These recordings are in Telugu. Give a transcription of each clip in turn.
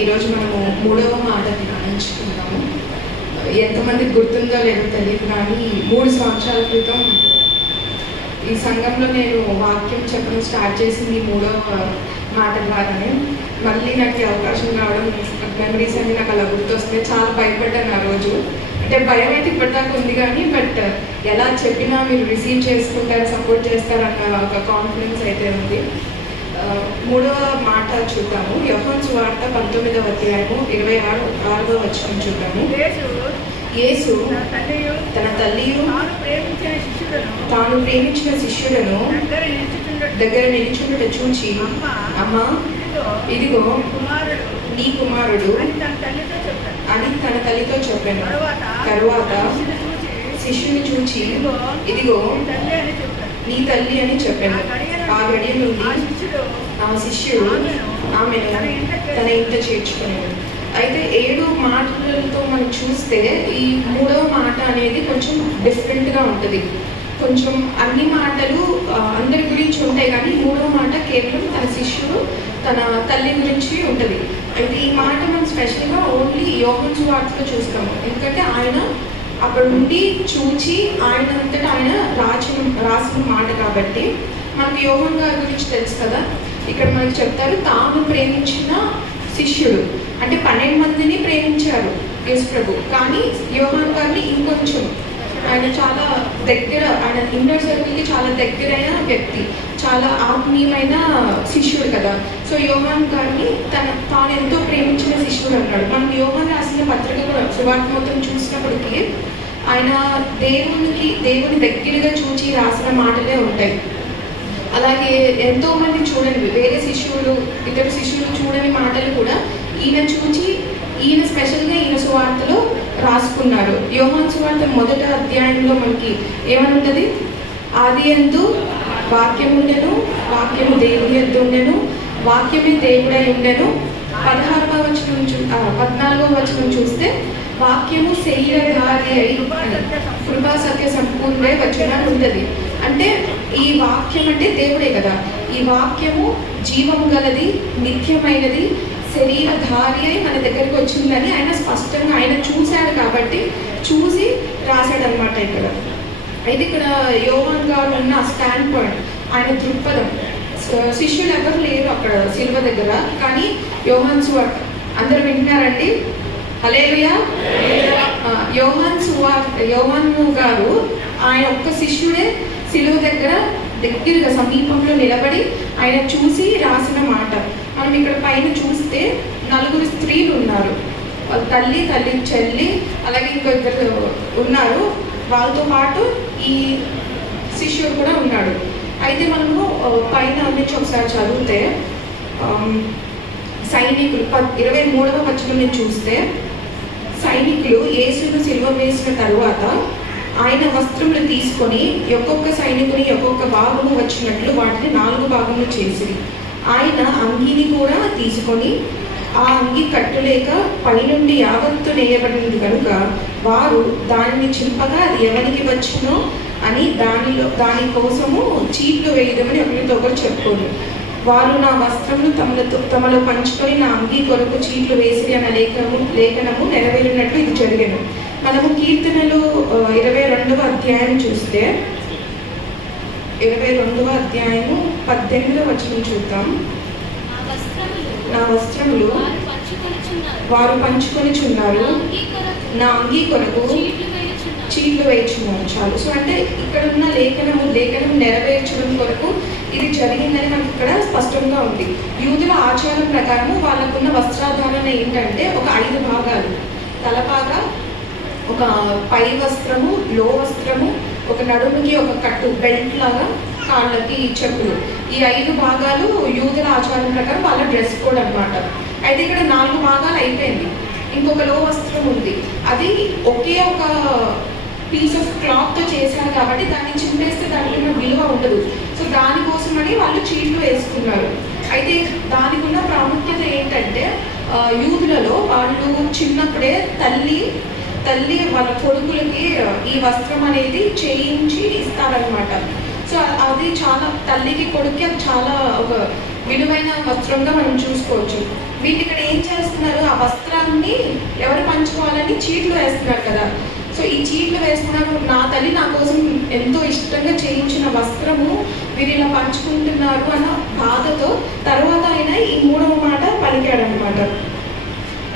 ఈరోజు మనము 3వ మాట ధ్యానించుకుందాము. ఎంతమందికి గుర్తుందో లేదో తెలియదు, కానీ 3 సంవత్సరాల క్రితం ఈ సంఘంలో నేను వాక్యం చెప్పడం స్టార్ట్ చేసింది 3వ మాట ద్వారానే. మళ్ళీ నాకు అవకాశం రావడం, మెమరీస్ అన్ని నాకు అలా గుర్తొస్తే చాలా భయపడ్డాను ఆ రోజు. అంటే భయం అయితే ఇప్పటిదాకా ఉంది, కానీ బట్ ఎలా చెప్పినా మీరు రిసీవ్ చేసుకుంటారు, సపోర్ట్ చేస్తారన్న ఒక కాన్ఫిడెన్స్ అయితే ఉంది. 3వ మాట చూద్దాము. యోహాను సువార్త 19వ అధ్యాయము 26వ వచనం చూద్దాము. యేసు తన తల్లియు తాను ప్రేమించిన శిష్యులను దగ్గర నిలుచుండుట చూచి, అమ్మా ఇదిగో నీ కుమారుడు అని తన తల్లితో చెప్పాను. తరువాత శిష్యుని చూచి, ఇదిగో నీ తల్లి అని చెప్పాను. ఆ గడియ నుండి ఆ శిష్యుడు ఆమెను తన ఇంట చేర్చుకున్నాడు. అయితే 7 మాటలతో మనం చూస్తే ఈ 3వ మాట అనేది కొంచెం డిఫరెంట్గా ఉంటుంది. కొంచెం అన్ని మాటలు అందరి గురించి ఉంటాయి, కానీ 3వ మాట కేవలం తన శిష్యుడు తన తల్లి గురించి ఉంటుంది. అయితే ఈ మాట మనం స్పెషల్గా ఓన్లీ యోహాను సువార్తలో చూస్తాము, ఎందుకంటే ఆయన అక్కడ నుండి చూచి ఆయన అంతటా ఆయన రాసిన మాట కాబట్టి. మనకు యోహాను గారి గురించి తెలుసు కదా, ఇక్కడ మనకి చెప్తారు తాను ప్రేమించిన శిష్యుడు. అంటే 12 మందిని ప్రేమించారు యేసు ప్రభు, కానీ యోహాను గారిని ఇంకొంచెం ఆయన చాలా దగ్గర, ఆయన ఇన్నర్ సర్కిల్కి చాలా దగ్గరైన వ్యక్తి, చాలా ఆత్మీయమైన శిష్యుడు కదా. సో యోహాను గారిని తాను ఎంతో ప్రేమించిన శిష్యుడు అన్నాడు. మనం యోహాను రాసిన పత్రిక సువార్త మొత్తం చూసినప్పటికీ ఆయన దేవుని దగ్గరగా చూచి రాసిన మాటలే ఉంటాయి. అలాగే ఎంతోమంది చూడని వేరే శిష్యులు, ఇతర శిష్యులు చూడని మాటలు కూడా ఈయన చూచి ఈయన స్పెషల్గా ఈయన సువార్తలో రాసుకున్నారు. యోహాను సువార్త 1వ అధ్యాయంలో మనకి ఏమని ఉంటుంది? ఆదియందు వాక్యము ఉండెను, వాక్యము దేవుని యొద్ద ఉండెను, వాక్యమే దేవుడై ఉండెను. 14వ వచనం చూస్తే వాక్యము శరీరధారి అయి కృపా సత్య సంపూర్ణే వచనం ఉంటుంది. అంటే ఈ వాక్యం అంటే దేవుడే కదా. ఈ వాక్యము జీవము గలది, నిత్యమైనది, శరీరధారి అయి మన దగ్గరికి వచ్చిందని ఆయన స్పష్టంగా ఆయన చూశాడు కాబట్టి చూసి రాశాడనమాట ఇక్కడ. అయితే ఇక్కడ యోహాను గారు ఉన్న స్టాండ్ పాయింట్, ఆయన దృక్పథం. శిష్యులు ఎవరు లేరు అక్కడ శిలువ దగ్గర, కానీ యోహాను సువార్త అందరూ వింటున్నారండి? హల్లెలూయా. యోహాను గారు ఆయన ఒక్క శిష్యుడే శిలువ దగ్గరగా సమీపంలో నిలబడి ఆయన చూసి రాసిన మాట. మనం ఇక్కడ పైన చూస్తే 4 స్త్రీలు ఉన్నారు, తల్లి చెల్లి, అలాగే ఇంకో 2 ఉన్నారు. వాళ్ళతో పాటు ఈ శిష్యుడు కూడా ఉన్నాడు. అయితే మనము పైన నుంచి ఒకసారి చదివితే సైనికులు 23వ వచనం చూస్తే, సైనికులు యేసును సిలువ వేసిన తరువాత ఆయన వస్త్రములు తీసుకొని ఒక్కొక్క సైనికుని ఒక్కొక్క భాగము వచ్చినట్లు వాటిని 4 భాగములు చేసి, ఆయన అంగీని కూడా తీసుకొని ఆ అంగీ కట్టులేక పైనుండి యావత్తు నేయబడినది కనుక వారు దానిని చింపగా అది ఎవరికి వచ్చునో అని దాని కోసము చీట్లు వేయడమని ఒకరితో ఒకరు చెప్పుకోరు. వారు నా వస్త్రములు తమలో పంచుకొని నా అంగీ కొరకు చీట్లు వేసిరి అన్న లేఖనము నెరవేరినట్లు ఇది జరిగాను. మనము కీర్తనలు 22వ అధ్యాయం చూస్తే 22వ అధ్యాయము 18వ వచనం చూద్దాం. నా వస్త్రములు వారు పంచుకొనిచున్నారు, నా అంగీ కొరకు చీట్లు వేయించున్నాను. చాలు. సో అంటే ఇక్కడ ఉన్న లేఖనం నెరవేర్చడం కొరకు ఇది జరిగిందని మనకి ఇక్కడ స్పష్టంగా ఉంది. యూదుల ఆచారం ప్రకారము వాళ్ళకున్న వస్త్రాధారణ ఏంటంటే ఒక 5 భాగాలు. తలపాగా, ఒక పై వస్త్రము, లో వస్త్రము, ఒక నడుముకి ఒక కట్టు బెల్ట్ లాగా, కాళ్ళకి చెప్పులు. ఈ 5 భాగాలు యూదుల ఆచారం ప్రకారం వాళ్ళ డ్రెస్ కోడ్ అనమాట. అయితే ఇక్కడ 4 భాగాలు అయిపోయింది, ఇంకొక లో వస్త్రం ఉంది. అది ఒకే ఒక పీస్ ఆఫ్ క్లాత్తో చేశారు కాబట్టి దాన్ని చింపేస్తే దానికి ఉన్న విలువ ఉండదు. సో దానికోసమని వాళ్ళు చీట్లు వేసుకున్నారు. అయితే దానికి ఉన్న ప్రాముఖ్యత ఏంటంటే యూదులలో వాళ్ళు చిన్నప్పుడే తల్లి వాళ్ళ కొడుకులకి ఈ వస్త్రం అనేది చేయించి ఇస్తారనమాట. సో అది చాలా తల్లికి కొడుక్కి అది చాలా ఒక విలువైన వస్త్రంగా మనం చూసుకోవచ్చు. వీళ్ళు ఇక్కడ ఏం చేస్తున్నారు, ఆ వస్త్రాన్ని ఎవరు పంచుకోవాలని చీట్లు వేస్తున్నారు కదా. సో ఈ చీట్లు వేస్తున్నారు, నా తల్లి నా కోసం ఎంతో ఇష్టంగా చేయించిన వస్త్రము వీరు ఇలా పంచుకుంటున్నారు అన్న బాధతో తర్వాత ఆయన ఈ 3వ మాట పలికాడనమాట.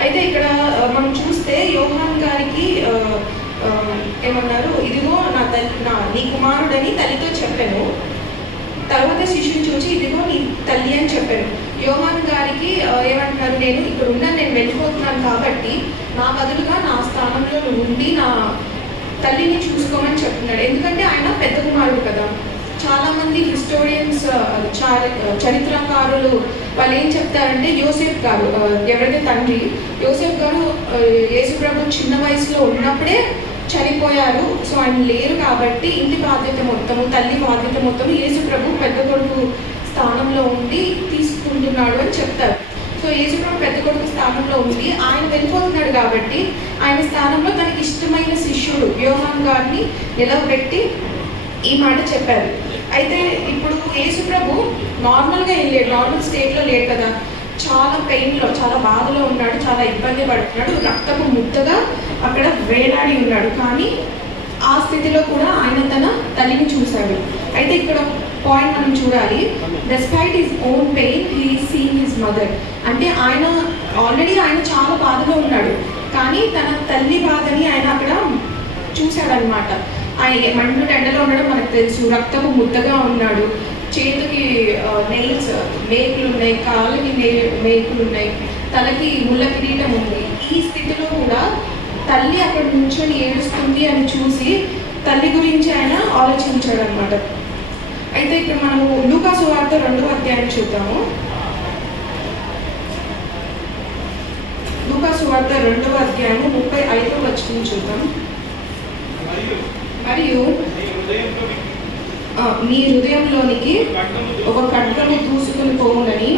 అయితే ఇక్కడ మనం చూస్తే యోహాన్ గారికి ఏమన్నారు, ఇదిగో నా తల్లి నీ కుమారుడని తల్లితో చెప్పాను. తర్వాత శిష్యుని చూసి ఇదిగో నీ తల్లి అని చెప్పాను. యోహాన్ గారికి ఏమంటున్నారు, నేను ఇక్కడ ఉన్నాను, నేను వెళ్ళిపోతున్నాను కాబట్టి నా బదులుగా నా స్థానంలో ఉండి నా తల్లిని చూసుకోమని చెప్తున్నాడు. ఎందుకంటే ఆయన పెద్ద కుమారుడు కదా. చాలామంది హిస్టోరియన్స్ చరిత్రకారులు వాళ్ళు ఏం చెప్తారంటే, యోసేఫ్ గారు ఎవరైతే తండ్రి, యోసేఫ్ గారు యేసుప్రభు చిన్న వయసులో ఉన్నప్పుడే చనిపోయారు. సో ఆయన లేరు కాబట్టి ఇంటి బాధ్యత మొత్తము, తల్లి బాధ్యత మొత్తం యేసుప్రభు పెద్ద కొడుకు స్థానంలో ఉండి తీసుకుంటున్నాడు అని చెప్తారు. సో యేసుప్రభు పెద్ద కొడుకు స్థానంలో ఉండి ఆయన వెళ్ళిపోతున్నాడు కాబట్టి ఆయన స్థానంలో తనకి ఇష్టమైన శిష్యుడు యోహాన్ గారిని నిలవబెట్టి ఈ మాట చెప్పారు. అయితే ఇప్పుడు యేసుప్రభు నార్మల్గా ఏం లేడు, నార్మల్ స్టేట్లో లేడు కదా. చాలా పెయిన్లో, చాలా బాధలో ఉన్నాడు, చాలా ఇబ్బంది పడుతున్నాడు, రక్తపు ముద్దగా అక్కడ వేలాడి ఉన్నాడు. కానీ ఆ స్థితిలో కూడా ఆయన తన తల్లిని చూశాడు. అయితే ఇక్కడ పాయింట్ మనం చూడాలి, despite his own pain he seen his mother. అంటే ఆయన ఆల్రెడీ ఆయన చాలా బాధలో ఉన్నాడు, కానీ తన తల్లి బాధని ఆయన అక్కడ చూశాడనమాట. ఆయన మండు ఎండలో ఉండడం మనకు తెలుసు, రక్తపు ముద్దగా ఉన్నాడు, చేతికి నెయిల్స్ మేకులు ఉన్నాయి, కాళ్ళకి మేకులు ఉన్నాయి, తలకి ముళ్ళ కిరీటం ఉంది. ఈ స్థితిలో కూడా తల్లి అక్కడ నుంచొని ఏడుస్తుంది అని చూసి తల్లి గురించి ఆయన ఆలోచించాడు అనమాట. అయితే ఇక్కడ మనము లూకా సువార్త 2వ అధ్యాయం చూద్దాము. లూకా సువార్త 2వ అధ్యాయము 35వ వచనం చూద్దాం. మరియు మీ హృదయంలోనికి ఒక ఖడ్గము దూసుకుని పోవునని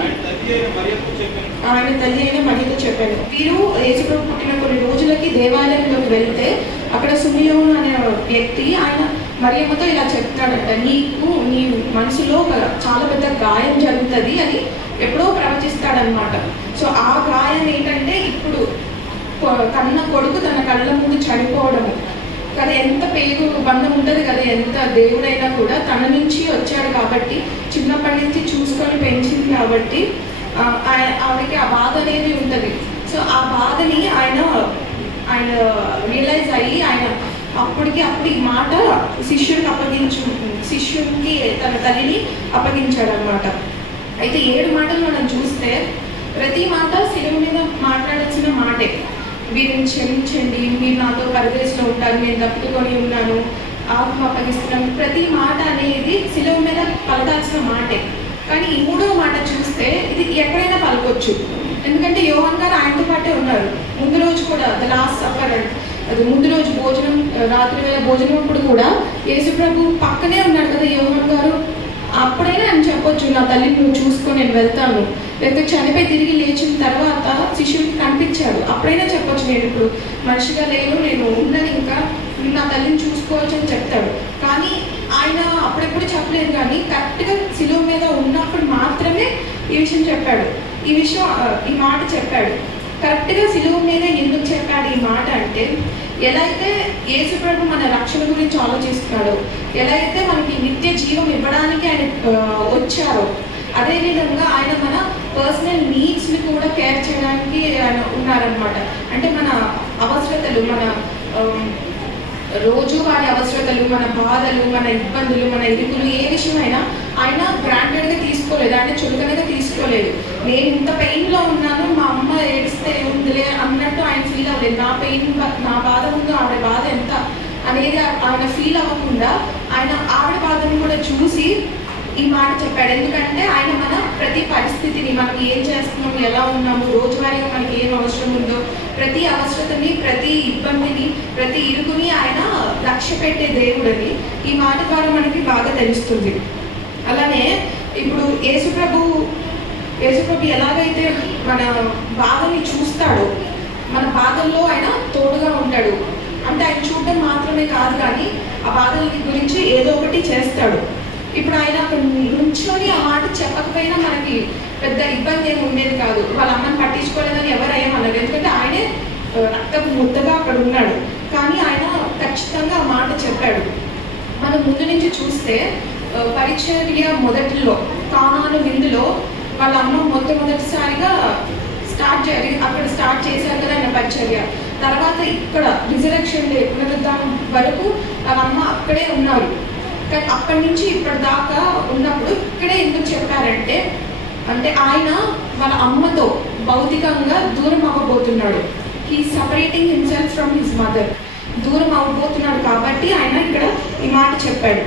ఆయన తల్లి అయిన మరియతో చెప్పాను. వీరు యేసుప్రభు పుట్టిన కొన్ని రోజులకి దేవాలయంలోకి వెళ్తే అక్కడ సిమియోను అనే వ్యక్తి ఆయన మరియమ్మతో ఇలా చెప్తాడంట, నీకు నీ మనసులో చాలా పెద్ద గాయం జరుగుతుంది అని ఎప్పుడో ప్రవచిస్తాడనమాట. సో ఆ గాయం ఏంటంటే, ఇప్పుడు కన్న కొడుకు తన కళ్ళ ముందు చనిపోవడము కదా. ఎంత పేరు బంధం ఉంటుంది కదా, ఎంత దేవుడైనా కూడా తన నుంచి వచ్చాడు కాబట్టి, చిన్నప్పటి నుంచి చూసుకొని పెంచింది కాబట్టి ఆవిడకి ఆ బాధ అనేది ఉంటుంది. సో ఆ బాధని ఆయన రియలైజ్ అయ్యి ఆయన అప్పుడు ఈ మాట శిష్యునికి తన తల్లిని అప్పగించాడనమాట. అయితే 7 మాటలు మనం చూస్తే ప్రతి మాట శిలువ మీద మాట్లాడాల్సిన మాటే. వీరిని క్షమించండి, మీరు నాతో పరదేశంలో ఉంటారు, నేను తప్పుకొని ఉన్నాను, ఆత్మ అప్పగిస్తున్నాను. ప్రతి మాట అనేది శిలువ మీద పలకాల్సిన మాటే. కానీ ఈ 3వ మాట చూస్తే ఇది ఎక్కడైనా పలకొచ్చు. ఎందుకంటే యోహాన్ గారు ఆయనతో పాటే ఉన్నారు. ముందు రోజు కూడా ద లాస్ట్ సఫర్, అది ముందు రోజు భోజనం, రాత్రి వేళ భోజనం అప్పుడు కూడా యేసుప్రభు పక్కనే ఉన్నాడు కదా యోహాన్ గారు. అప్పుడైనా అని చెప్పొచ్చు, నా తల్లిని నువ్వు చూసుకొని నేను వెళ్తాను, లేకపోతే చనిపోయి తిరిగి లేచిన తర్వాత శిష్యుడికి కనిపించాడు, అప్పుడైనా చెప్పొచ్చు, నేను ఇప్పుడు మనిషిగా లేను, నేను ఉన్నది ఇంకా నా తల్లిని చూసుకోవచ్చు అని చెప్తాడు. కానీ ఆయన అప్పుడెప్పుడు చెప్పలేదు, కానీ కరెక్ట్గా శిలువ మీద ఉన్నప్పుడు మాత్రమే ఈ విషయం చెప్పాడు, ఈ మాట చెప్పాడు. కరెక్ట్గా శిలువ మీద ఎందుకు చెప్పాడు ఈ మాట అంటే, ఎలా అయితే యేసుప్రభు మన రక్షణ గురించి ఆలోచిస్తున్నాడో, ఎలా అయితే మనకి నిత్య జీవం ఇవ్వడానికి ఆయన వచ్చారో, అదేవిధంగా ఆయన మన పర్సనల్ నీడ్స్ని కూడా కేర్ చేయడానికి ఆయన ఉన్నారనమాట. అంటే మన అవసరతలు, మన రోజువారి అవసరతలు, మన బాధలు, మన ఇబ్బందులు, మన ఇరుకులు, ఏ విషయమైనా ఆయన గ్రాంటెడ్గా తీసుకోలేదు, ఆయన చులకనగా తీసుకోలేదు. నేను ఇంత పెయిన్లో ఉన్నాను, మా అమ్మ ఏడిస్తే ఉందిలే అన్నట్టు ఆయన ఫీల్ అవ్వలేదు. నా బాధ ముందు ఆవిడ బాధ ఎంత అనేది ఆయన ఫీల్ అవ్వకుండా ఆయన ఆవిడ బాధను కూడా చూసి ఈ మాట చెప్పాడు. ఎందుకంటే ఆయన మన ప్రతి పరిస్థితిని, మనం ఏం చేస్తున్నాము, ఎలా ఉన్నాము, రోజువారీగా మనకి ఏం అవసరం ఉందో, ప్రతి అవసరతని, ప్రతి ఇబ్బందిని, ప్రతి ఇరుకుని ఆయన లక్ష్య పెట్టే దేవుడని ఈ మాట ద్వారా మనకి బాగా తెలుస్తుంది. అలానే ఇప్పుడు యేసుప్రభు ఎలాగైతే మన బాధని చూస్తాడో, మన బాధల్లో ఆయన తోడుగా ఉంటాడు. అంటే ఆయన చూడటం మాత్రమే కాదు, కానీ ఆ బాధల గురించి ఏదో ఒకటి చేస్తాడు. ఇప్పుడు ఆయన అక్కడ నుంచొని ఆ మాట చెప్పకపోయినా మనకి పెద్ద ఇబ్బంది ఏమి ఉండేది కాదు. వాళ్ళ అమ్మని పట్టించుకోలేదని ఎవరు ఏమన్నారు, ఎందుకంటే ఆయనే రక్తపు ముద్దగా అక్కడ ఉన్నాడు. కానీ ఆయన ఖచ్చితంగా ఆ మాట చెప్పాడు. మనం ముందు నుంచి చూస్తే పరిచర్య మొదటిలో కానాను విందులో వాళ్ళ అమ్మ మొట్టమొదటిసారిగా అక్కడ స్టార్ట్ చేశారు కదా ఆయన పరిచర్య. తర్వాత ఇక్కడ రిజరెక్షన్ డే పునరుద్ధానం వరకు వాళ్ళ అమ్మ అక్కడే ఉన్నారు. కానీ అక్కడి నుంచి ఇప్పటిదాకా ఉన్నప్పుడు ఇక్కడే ఎందుకు చెప్పారంటే, అంటే ఆయన వాళ్ళ అమ్మతో భౌతికంగా దూరం అవ్వబోతున్నాడు. He separating himself from his mother. దూరం అవ్వబోతున్నాడు కాబట్టి ఆయన ఇక్కడ ఈ మాట చెప్పాడు.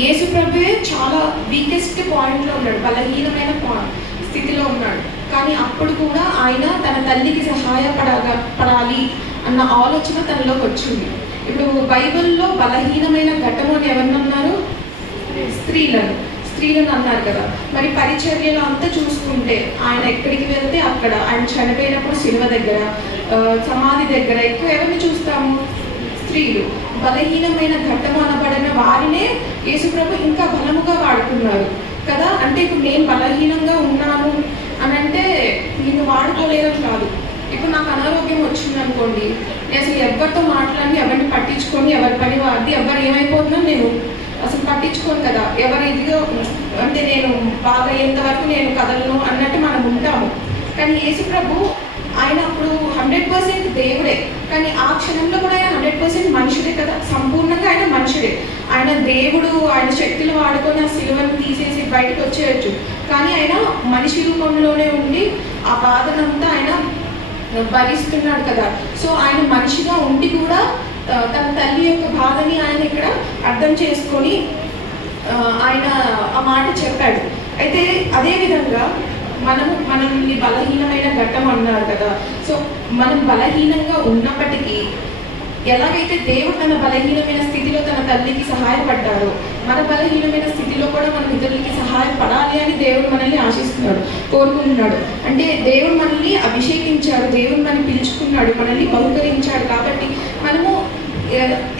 యేసు ప్రభువే చాలా వీకెస్ట్ పాయింట్లో ఉన్నాడు, బలహీనమైన స్థితిలో ఉన్నాడు. కానీ అప్పుడు కూడా ఆయన తన తల్లికి సహాయపడాలి అన్న ఆలోచన తనలోకి వచ్చింది. ఇప్పుడు బైబిల్లో బలహీనమైన ఘట్టము అని ఎవరినన్నారు? స్త్రీలను అన్నారు కదా. మరి పరిచర్యలో అంతా చూసుకుంటే ఆయన ఎక్కడికి వెళ్తే అక్కడ, ఆయన చనిపోయినప్పుడు శిలువ దగ్గర, సమాధి దగ్గర ఎక్కువ ఎవరిని చూస్తాము? స్త్రీలు. బలహీనమైన ఘట్టము అనబడిన వారినే యేసుప్రభు ఇంకా బలముగా వాడుతున్నారు కదా. అంటే ఇప్పుడు నేను బలహీనంగా ఉన్నాను అని అంటే నిన్ను వాడుకోలేదని కాదు. ఇప్పుడు నాకు అనారోగ్యం వచ్చింది అనుకోండి, నేను అసలు ఎవరితో మాట్లాడి, ఎవరిని పట్టించుకొని, ఎవరి పని వాడి, ఎవరు ఏమైపోతున్నా నేను అసలు పట్టించుకోను కదా. ఎవరు ఇదిగో అంటే నేను బాగా అయ్యేంతవరకు నేను కదలను అన్నట్టు మనం ఉంటాము. కానీ యేసుప్రభు ఆయన అప్పుడు 100% దేవుడే, కానీ ఆ క్షణంలో కూడా ఆయన 100% మనుషుడే కదా. సంపూర్ణంగా ఆయన మనుషుడే. ఆయన దేవుడు, ఆయన శక్తులు వాడుకొని ఆ సిలువను తీసేసి బయటకు వచ్చేయచ్చు. కానీ ఆయన మనిషి రూపంలోనే ఉండి ఆ బాధనంతా ఆయన భరిస్తున్నాడు కదా. సో ఆయన మనిషిగా ఉండి కూడా తన తల్లి యొక్క బాధని ఆయన ఇక్కడ అర్థం చేసుకొని ఆయన ఆ మాట చెప్పాడు. అయితే అదేవిధంగా మనల్ని బలహీనమైన ఘట్టం అన్నారు కదా. సో మనం బలహీనంగా ఉన్నప్పటికీ ఎలాగైతే దేవుడు తన బలహీనమైన స్థితిలో తన తల్లికి సహాయపడ్డారో, మన బలహీనమైన స్థితిలో కూడా మనం ఇతరులకి సహాయపడాలి అని దేవుడు మనల్ని ఆశిస్తున్నాడు, కోరుకుంటున్నాడు. అంటే దేవుడు మనల్ని అభిషేకించాడు, దేవుడు మనల్ని పిలుచుకున్నాడు, మనల్ని బహుకరించాడు. కాబట్టి మనము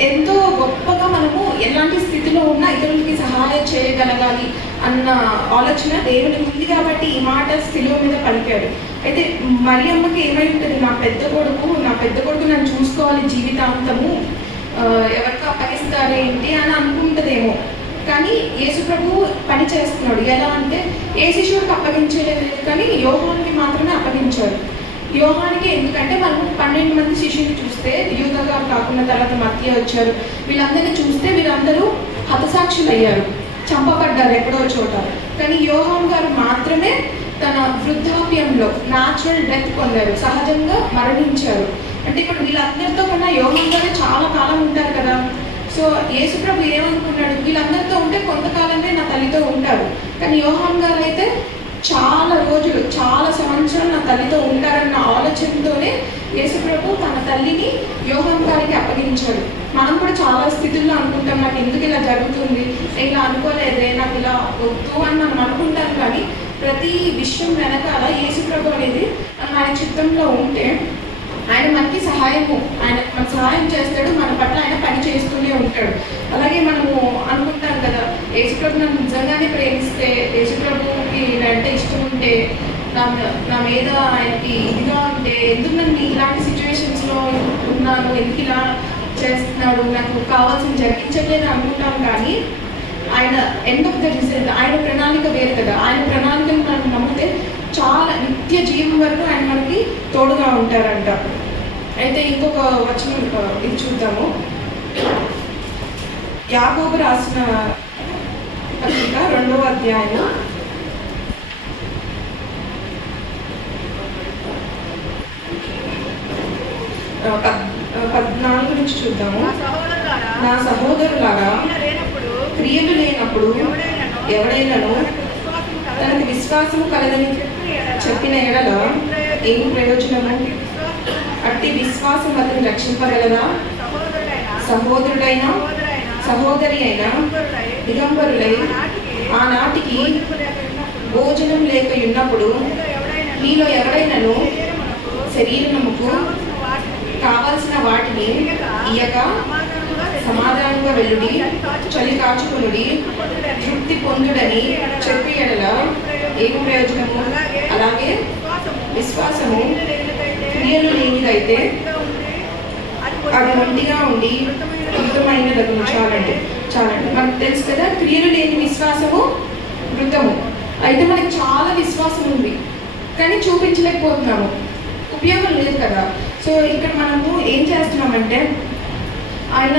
ఎంతో గొప్పగా మనము ఎలాంటి స్థితిలో ఉన్నా ఇతరులకి సహాయం చేయగలగాలి అన్న ఆలోచన దేవునికి ఉంది. కాబట్టి ఈ మాట శిలువ మీద పలికాడు. అయితే మరియమ్మకి ఏమై ఉంటుంది, నా పెద్ద కొడుకు నన్ను చూసుకోవాలి జీవితాంతము, ఎవరికి అప్పగిస్తారేంటి అని అనుకుంటుందేమో. కానీ యేసు ప్రభు పని చేస్తున్నాడు. ఎలా అంటే ఏ శిష్యుడికి అప్పగించలేదు, కానీ యోహానికి మాత్రమే అప్పగించారు. యోహానికి ఎందుకంటే మనం 12 మంది శిష్యుని చూస్తే, యూదా గారు కాకుండా తర్వాత మత్తయి వచ్చారు, వీళ్ళందరినీ చూస్తే వీళ్ళందరూ హతసాక్షులు అయ్యారు, చంపబడ్డారు ఎక్కడో చోట. కానీ యోహాన్ గారు మాత్రమే తన వృద్ధాప్యంలో న్యాచురల్ డెత్ పొందారు, సహజంగా మరణించారు. అంటే ఇప్పుడు వీళ్ళందరితో కన్నా యోహాన్ గారు చాలా కాలం ఉంటారు కదా. సో యేసుప్రభు ఏమనుకున్నాడు, వీళ్ళందరితో ఉంటే కొంతకాలమే నా తల్లితో ఉంటారు. కానీ యోహాన్ గారు అయితే చాలా రోజులు, చాలా సంవత్సరాలు నా తల్లితో ఉంటారన్న ఆలోచనతోనే యేసుప్రభు తన తల్లిని యోహాన్ గారికి అప్పగించాడు. మనం కూడా చాలా స్థితుల్లో అనుకుంటాం, నాకు ఎందుకు ఇలా జరుగుతుంది, ఇలా అనుకోలేదే, నాకు ఇలా వద్దు అని మనం అనుకుంటాం. కానీ ప్రతి విషయం వెనకాల యేసుప్రభు అనేది ఆయన చిత్తంలో ఉంటే ఆయన మనకి మన సహాయం చేస్తాడు, మన పట్ల ఆయన పని చేస్తూనే ఉంటాడు. అలాగే మనము అనుకుంటాం కదా, యేసుప్రభు నన్ను నిజంగానే ప్రేమిస్తే, యేసుప్రభుకి అంటే ఇష్టం ఉంటే, నా మీద ఆయనకి ఇదిగా ఉంటే ఎందుకు నన్ను ఇలాంటి సిచ్యువేషన్స్లో ఉన్నాను, ఎందుకు ఇలా చేస్తున్నాడు, నాకు కావాల్సిన జరిగించట్లేదు అనుకుంటాం. కానీ ఆయన ఎండ్ ఆఫ్ ద రిజల్ట్, ఆయన ప్రణాళిక వేరు కదా. ఆయన ప్రణాళికను మనం నమ్మితే చాలా నిత్య జీవం వరకు ఆయన మనకి తోడుగా ఉంటారంట. అయితే ఇంకొక వచనం ఇది చూద్దాము. యాకోబు రాసిన పత్రిక 2వ అధ్యాయం 14 నుంచి చూద్దాము. నా సహోదరులారా, క్రియలు లేనప్పుడు ఎవడైనాను తనకు విశ్వాసము కలదని చెప్పిన ఎడల ఏం ప్రయోజనము? అట్టి విశ్వాసం అతను రక్షింపగలదా? సహోదరుడైనా సహోదరి అయినా దిగంబరులై ఆనాటికి భోజనం లేక ఉన్నప్పుడు మీలో ఎవరైనాను శరీరముకు కావాల్సిన వాటిని ఇయ్యక సమాధానంగా వెల్లుడి, చలి కాచుకొనుడి, తృప్తి పొందుడని చెప్పి ఎడల ఏం ప్రయోజనము? అలాగే విశ్వాసము క్రియలు లేనిదైతే అది ఒంటిగా ఉండి మృతమైనదగును. చాలండి. మనకు తెలుసు కదా, క్రియలు లేని విశ్వాసము మృతము. అయితే మనకి చాలా విశ్వాసం ఉంది కానీ చూపించలేకపోతున్నాము, ఉపయోగం లేదు కదా. సో ఇక్కడ మనము ఏం చేస్తున్నామంటే, ఆయన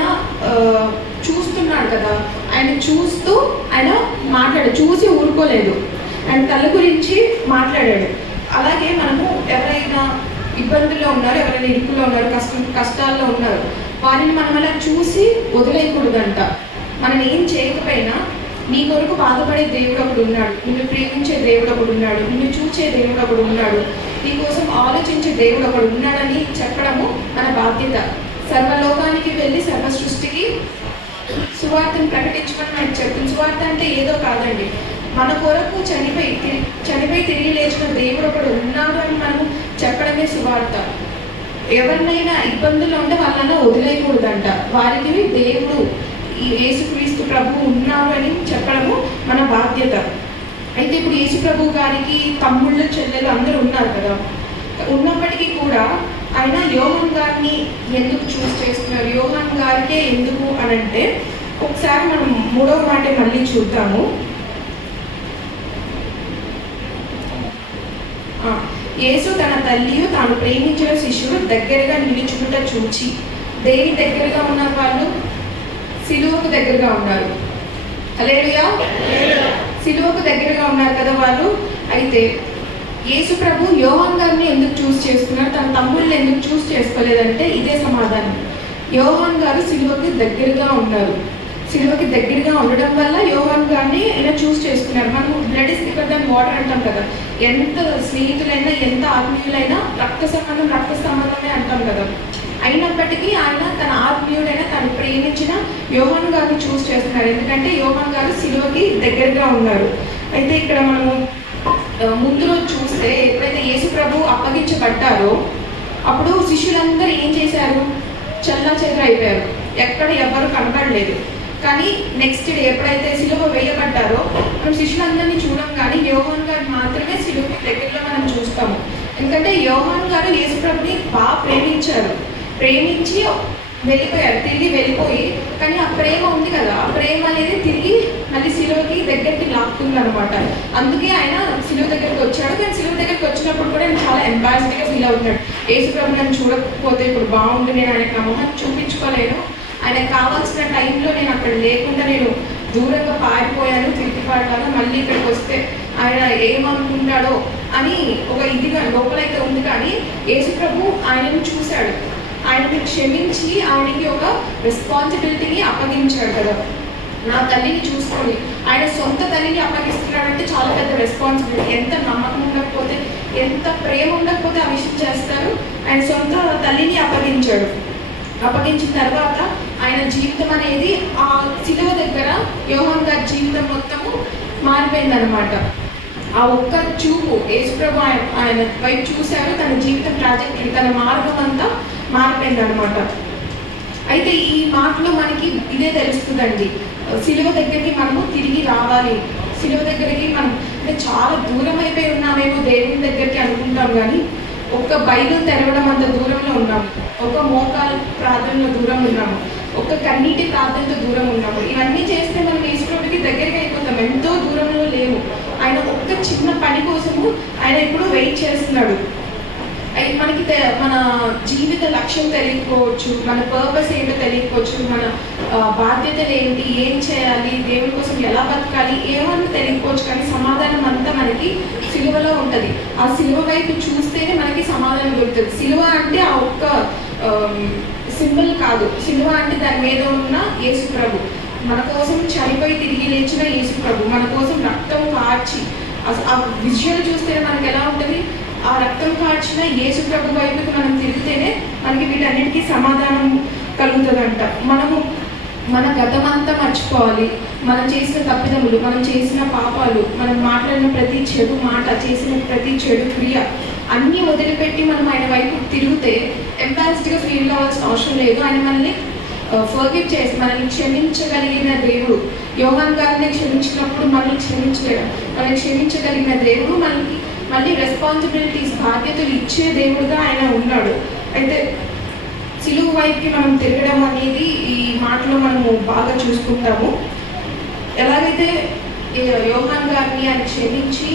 చూస్తున్నాడు కదా, ఆయన చూస్తూ ఆయన చూసి ఊరుకోలేదు, ఆయన తల గురించి మాట్లాడాడు. అలాగే మనము ఎవరైనా ఇబ్బందుల్లో ఉన్నారు, ఎవరైనా ఇరుకులో ఉన్నారు, కష్టాల్లో ఉన్నారు, వారిని మనం అలా చూసి వదిలేయకూడదంట. మనం ఏం చేయకపోయినా నీ కొరకు బాధపడే దేవుడు ఒకడు ఉన్నాడు, నిన్ను ప్రేమించే దేవుడు ఒకడు ఉన్నాడు, నిన్ను చూచే దేవుడు ఒకడు ఉన్నాడు, నీ కోసం ఆలోచించే దేవుడు ఒకడు ఉన్నాడని చెప్పడము మన బాధ్యత. సర్వలోకానికి వెళ్ళి సర్వ సృష్టికి సువార్తను ప్రకటించమని మనకు చెప్తుంది. సువార్త అంటే ఏదో కాదండి, మన కొరకు చనిపోయి తిరిగి లేచిన దేవుడు ఒకడు ఉన్నాడు అని మనము చెప్పడమే సువార్త. ఎవరినైనా ఇబ్బందులు ఉంటే వాళ్ళని వదిలేయకూడదంట, వారికి దేవుడు ఈ యేసుక్రీస్తు ప్రభువు ఉన్నారు అని చెప్పడము మన బాధ్యత. అయితే ఇప్పుడు యేసు ప్రభు గారికి తమ్ముళ్ళు చెల్లెలు అందరూ ఉన్నారు కదా, ఉన్నప్పటికీ కూడా ఆయన యోహాన్ గారిని ఎందుకు చూస్ చేస్తున్నారు, యోహాన్ గారికే ఎందుకు అని అంటే, ఒకసారి మనం 3వ మాట మళ్ళీ చూద్దాము. యేసు తన తల్లియు తాను ప్రేమించిన శిష్యుడు దగ్గరగా నిలుచుకుంటూ చూచి, దేని దగ్గరగా ఉన్నారు వాళ్ళు? సిలువకు దగ్గరగా ఉన్నారు. హల్లెలూయా. సిలువకు దగ్గరగా ఉన్నారు కదా వాళ్ళు. అయితే యేసు ప్రభు యోహాన్ గారిని ఎందుకు చూస్ చేసుకున్నారు, తన తమ్ముళ్ళని ఎందుకు చూస్ చేసుకోలేదంటే ఇదే సమాధానం. యోహాన్ గారు సిలువకి దగ్గరగా ఉన్నారు, సిలువకి దగ్గరగా ఉండడం వల్ల యోహాన్ గారిని ఆయన చూస్ చేసుకున్నారు. మనం blood is thicker than water అంటాం కదా, ఎంత స్నేహితులైనా ఎంత ఆత్మీయులైనా రక్త సంబంధమే అంటాం కదా. అయినప్పటికీ ఆయన తన ఆత్మీయుడైన తను ప్రేమించిన యోహాన్ గారిని చూస్ చేస్తున్నారు, ఎందుకంటే యోహాన్ గారు సిలువకి దగ్గరగా ఉన్నారు. అయితే ఇక్కడ మనము ముందు రోజు చూస్తే, ఎప్పుడైతే యేసు ప్రభు అప్పగించబడ్డారో అప్పుడు శిష్యులందరూ ఏం చేశారు? చెల్లాచెదరు అయిపోయారు, ఎక్కడ ఎవరు కనపడలేదు. కానీ నెక్స్ట్ డే ఎప్పుడైతే సిలువ వేయబడ్డారో మనం శిష్యులందరినీ చూడం, కానీ యోహాన్ గారు మాత్రమే సిలువకి దగ్గరలో మనం చూస్తాము. ఎందుకంటే యోహాన్ గారు యేసు ప్రభుని బాగా ప్రేమించి వెళ్ళిపోయారు, తిరిగి వెళ్ళిపోయి, కానీ ఆ ప్రేమ ఉంది కదా, ఆ ప్రేమ అనేది తిరిగి మళ్ళీ సిలువకి దగ్గరికి లాక్తుంది అనమాట. అందుకే ఆయన సిలువ దగ్గరికి వచ్చాడు. కానీ సిలువ దగ్గరికి వచ్చినప్పుడు కూడా ఆయన చాలా ఎంబారస్డ్గా ఫీల్ అవుతున్నాడు. యేసు ప్రభు నన్ను చూడకపోతే ఇప్పుడు బాగుంది, నేను ఆయనకు నా మొహం చూపించుకోలేను, ఆయనకు కావాల్సిన టైంలో నేను అక్కడ లేకుండా నేను దూరంగా పారిపోయాను, తిరిగి పాడలాగా, మళ్ళీ ఇక్కడికి వస్తే ఆయన ఏమనుకుంటాడో అని ఒక ఇదిగా లోపలైతే ఉంది. కానీ యేసు ప్రభు ఆయనను చూశాడు, ఆయనని క్షమించి ఆయనకి ఒక రెస్పాన్సిబిలిటీని అప్పగించాడు కదా. నా తల్లిని చూసుకోండి, ఆయన సొంత తల్లిని అప్పగిస్తున్నాడంటే చాలా పెద్ద రెస్పాన్సిబిలిటీ. ఎంత నమ్మకం ఉండకపోతే, ఎంత ప్రేమ ఉండకపోతే ఆ విషయం చేస్తారు. ఆయన సొంత తల్లిని అప్పగించాడు. అప్పగించిన తర్వాత ఆయన జీవితం అనేది ఆ సిలువ దగ్గర యోహాన్ గారి జీవితం మొత్తము మారిపోయిందనమాట. ఆ ఒక్క చూపు యేసుప్రభు ఆయన వైపు చూశారు, తన జీవితం ట్రాజెక్టరీ, తన మార్గం అంతా మారిపోయిందనమాట. అయితే ఈ మాటలో మనకి ఇదే తెలుస్తుందండి, సిలువ దగ్గరికి మనము తిరిగి రావాలి. సిలువ దగ్గరికి మనం అంటే చాలా దూరం అయిపోయి ఉన్నామేమో దేవుని దగ్గరికి అనుకుంటాం, కానీ ఒక్క బైబిల్ తెరవడం అంత దూరంలో ఉన్నాము, ఒక మోకాలు ప్రార్థనలో దూరం ఉన్నాము, ఒక కన్నీటి ప్రార్థనతో దూరం ఉన్నాము. ఇవన్నీ చేస్తే మనం యేసుప్రభుకి దగ్గరికి అయిపోతాం, ఎంతో దూరంలో లేవు. ఆయన ఒక్క చిన్న పని కోసము ఆయన ఇప్పుడు వెయిట్ చేస్తున్నాడు. మనకి మన జీవిత లక్ష్యం తెలియకపోవచ్చు, మన పర్పస్ ఏంటో తెలియకపోవచ్చు, మన బాధ్యతలు ఏంటి, ఏం చేయాలి, దేవుని కోసం ఎలా బతకాలి, ఏమన్నా తెలియకపోవచ్చు, కానీ సమాధానం అంతా మనకి సిలువలో ఉంటుంది. ఆ సిలువ వైపు చూస్తేనే మనకి సమాధానం దొరుకుతుంది. సిలువ అంటే ఆ ఒక్క సింబల్ కాదు, సిలువ అంటే దాని మీద ఉన్న యేసు ప్రభు, మన కోసం చనిపోయి తిరిగి లేచిన యేసు ప్రభు, మన కోసం రక్తం కార్చి, ఆ విజువల్ చూస్తేనే మనకి ఎలా ఉంటుంది, ఆ రక్తం కార్చిన యేసు ప్రభు వైపుకి మనం తిరిగితేనే మనకి వీటన్నిటికీ సమాధానం కలుగుతుందంట. మనము మన గతమంతా మర్చిపోవాలి, మనం చేసిన తప్పిదములు, మనం చేసిన పాపాలు, మనం మాట్లాడిన ప్రతి చెడు మాట, చేసిన ప్రతి చెడు క్రియ అన్నీ వదిలిపెట్టి మనం ఆయన వైపు తిరిగితే ఎంబారస్డ్గా ఫీల్ అవ్వాల్సిన అవసరం లేదు. ఆయన మనల్ని ఫర్గివ్ చేసి మనల్ని క్షమించగలిగిన దేవుడు. యోహాన్ గారిని క్షమించినప్పుడు మనల్ని క్షమించగలిగిన దేవుడు మనకి మళ్ళీ రెస్పాన్సిబిలిటీస్, బాధ్యతలు ఇచ్చే దేవుడుగా ఆయన ఉన్నాడు. అయితే సిలువు వైపుకి మనం తిరగడం అనేది ఈ మాటలో మనము బాగా చూసుకుంటాము. ఎలాగైతే యోహాన్ గారిని ఆయన క్షమించి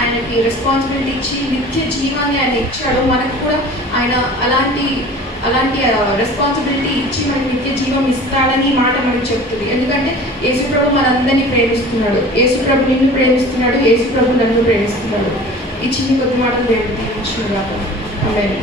ఆయనకి రెస్పాన్సిబిలిటీ ఇచ్చి నిత్య జీవాన్ని ఆయన ఇచ్చాడో, మనకు కూడా ఆయన అలాంటి రెస్పాన్సిబిలిటీ ఇచ్చి మనకి నిత్య జీవం ఇస్తాడని ఈ మాట మనకు చెప్తుంది. ఎందుకంటే యేసుప్రభు మనందరినీ ప్రేమిస్తున్నాడు, యేసుప్రభు నిన్ను ప్రేమిస్తున్నాడు, యేసుప్రభు నన్ను ప్రేమిస్తున్నాడు. ఈ చిన్ని కొద్ది మాటలు దేవుడు దీవించును గాక. ఆమేన్.